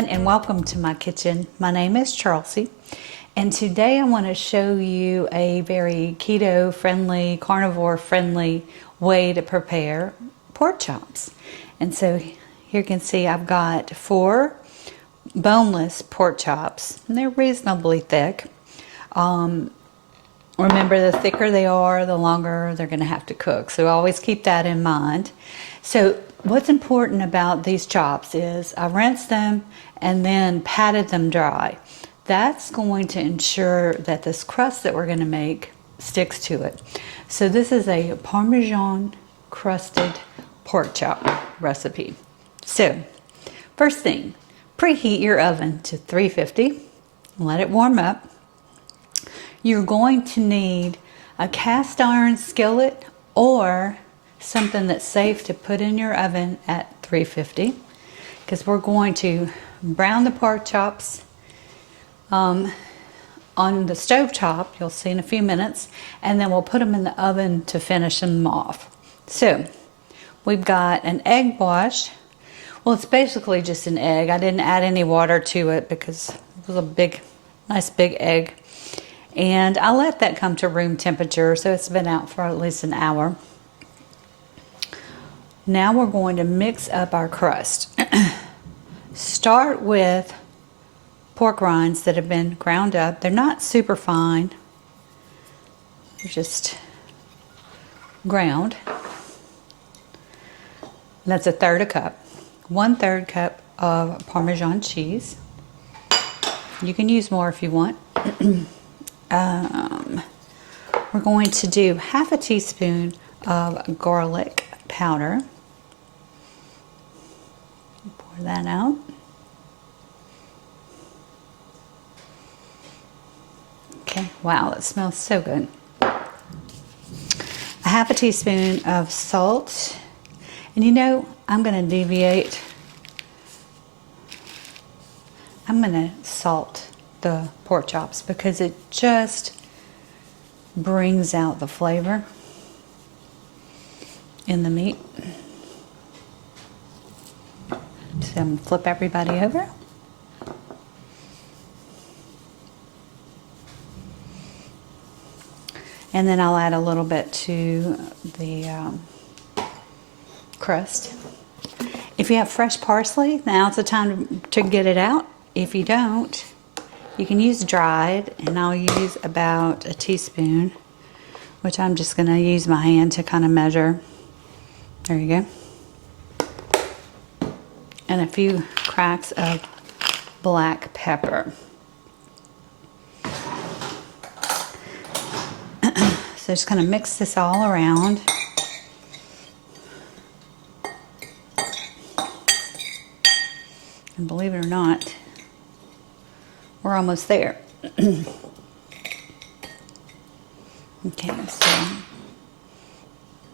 everyone, and welcome to my kitchen. My name is Charlsie, and today I want to show you a very keto friendly, carnivore friendly way to prepare pork chops. And so here you can see I've got 4 boneless pork chops, and they're reasonably thick. Remember, the thicker they are, the longer they're going to have to cook, so always keep that in mind. So what's important about these chops is I rinsed them and then patted them dry. That's going to ensure that this crust that we're going to make sticks to it. So this is a Parmesan Crusted Pork Chop recipe. So first thing, preheat your oven to 350, let it warm up. You're going to need a cast iron skillet or something that's safe to put in your oven at 350, because we're going to brown the pork chops on the stove top, you'll see in a few minutes, and then we'll put them in the oven to finish them off. So we've got an egg wash. Well, it's basically just an egg. I didn't add any water to it because it was a nice big egg. And I let that come to room temperature, so it's been out for at least an hour. Now we're going to mix up our crust. Start with pork rinds that have been ground up. They're not super fine. They're just ground. That's 1/3 cup. 1/3 cup of Parmesan cheese. You can use more if you want. We're going to do 1/2 teaspoon of garlic powder. Pour that out. Okay, wow, it smells so good. 1/2 teaspoon of salt. And you know, I'm going to deviate. I'm going to salt the pork chops because it just brings out the flavor in the meat. So I'm going to flip everybody over. And then I'll add a little bit to the crust. If you have fresh parsley, now's the time to get it out. If you don't, you can use dried, and I'll use about 1 teaspoon, which I'm just going to use my hand to kind of measure. There you go. And a few cracks of black pepper. So just kind of mix this all around. And believe it or not, we're almost there. Okay, so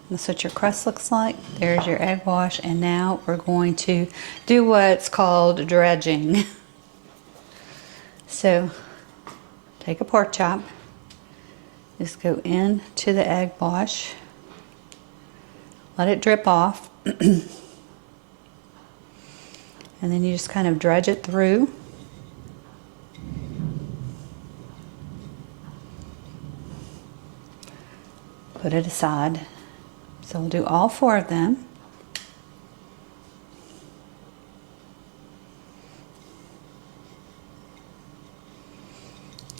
that's what your crust looks like. There's your egg wash, and now we're going to do what's called dredging. So take a pork chop, just go into the egg wash, let it drip off, and then you just kind of dredge it through. Put it aside. So we'll do all 4 of them.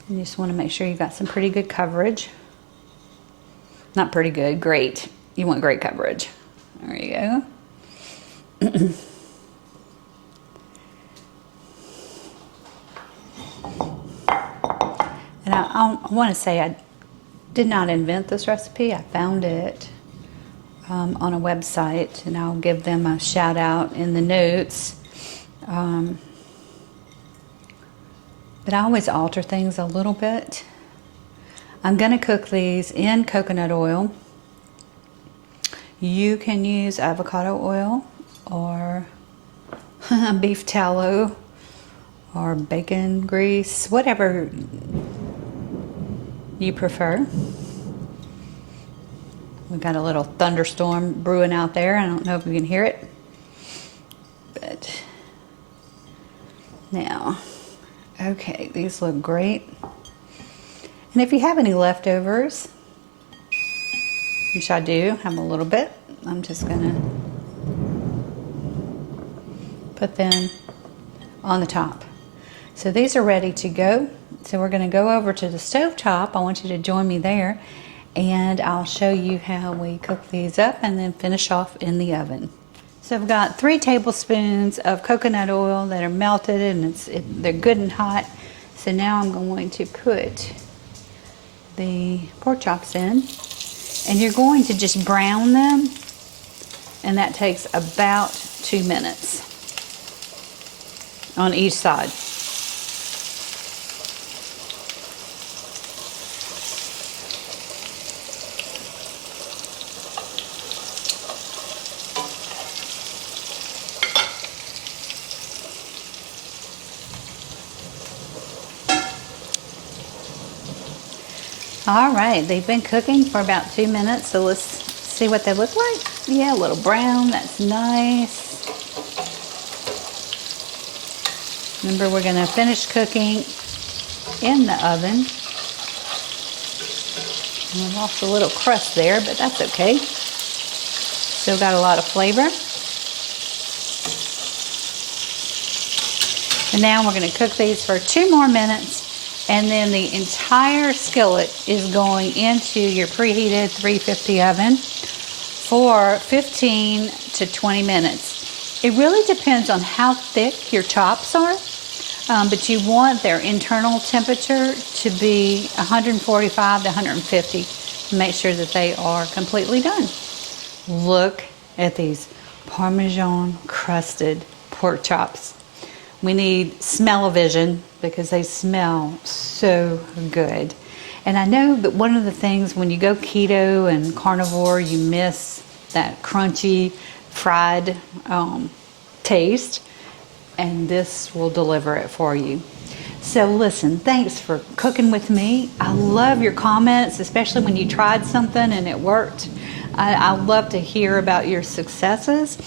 You just want to make sure you've got some pretty good coverage. Not pretty good, great. You want great coverage. There you go. And I want to say I did not invent this recipe. I found it on a website, and I'll give them a shout out in the notes. But I always alter things a little bit. I'm going to cook these in coconut oil. You can use avocado oil or beef tallow or bacon grease, whatever you prefer. We've got a little thunderstorm brewing out there. I don't know if you can hear it, but Now, okay, these look great. And if you have any leftovers, which I do have a little bit, I'm just gonna put them on the top. So these are ready to go. So we're gonna go over to the stove top. I want you to join me there, and I'll show you how we cook these up and then finish off in the oven. So I've got 3 tablespoons of coconut oil that are melted, and they're good and hot. So now I'm going to put the pork chops in, and you're going to just brown them, and that takes about 2 minutes on each side. All right, they've been cooking for about 2 minutes, so let's see what they look like. Yeah, a little brown, that's nice. Remember, we're gonna finish cooking in the oven. And I lost a little crust there, but that's okay. Still got a lot of flavor. And now we're gonna cook these for 2 more minutes. And then the entire skillet is going into your preheated 350 oven for 15 to 20 minutes. It really depends on how thick your chops are, but you want their internal temperature to be 145 to 150 to make sure that they are completely done. Look at these Parmesan Crusted Pork Chops. We need smell-o-vision because they smell so good. And I know that one of the things when you go keto and carnivore, you miss that crunchy, fried taste, and this will deliver it for you. So listen, thanks for cooking with me. I love your comments, especially when you tried something and it worked. I love to hear about your successes.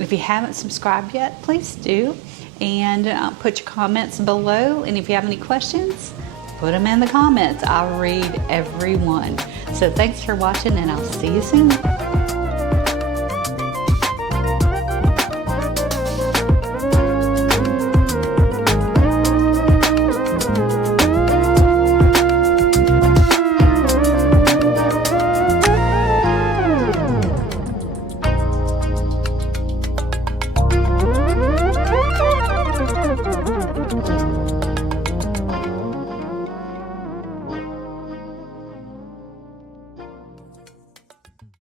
If you haven't subscribed yet, please do. And put your comments below. And if you have any questions, put them in the comments. I'll read every one. So thanks for watching, and I'll see you soon.